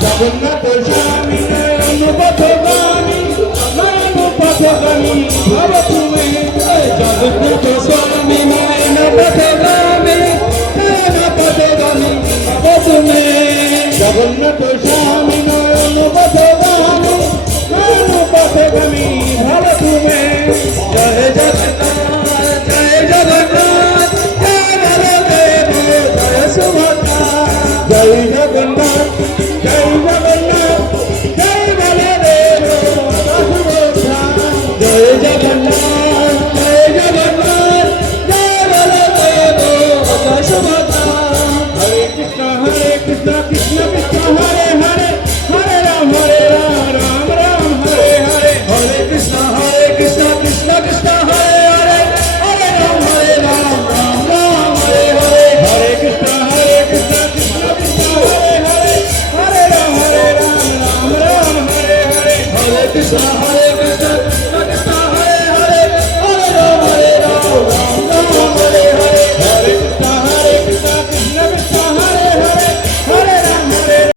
জগন্নাথ স্বামী নয়ন পথগামী নয়ন পথগামী ভব তুমি জগন্নাথ স্বামী নয়ন পথগামী নয়ন পথগামী ভব তুমি জগন্নাথ স্বামী নয়ন পথগামী নয়ন পথগামী ভব তুমি জয় জগন্নাথ জয় জগন্নাথ জয় বলদেব জয় সুভদ্রা জয় জগন্নাথ জয় জগন্নাথ জয় বলদেব সুভদ্রা জয় জগন্নাথ জয় জগন্নাথ জয় বলদেব সুভদ্রা হরে কৃষ্ণ কৃষ্ণ কৃষ্ণ হরে হরে হরে রাম রাম রাম হরে হরে হরে কৃষ্ণ কৃষ্ণ কৃষ্ণ হরে হরে হরে রাম রাম রাম হরে হরে হরে কৃষ্ণ কৃষ্ণ কৃষ্ণ হরে হরে হরে রাম রাম রাম হরে হরে হরে কৃষ্ণ হরে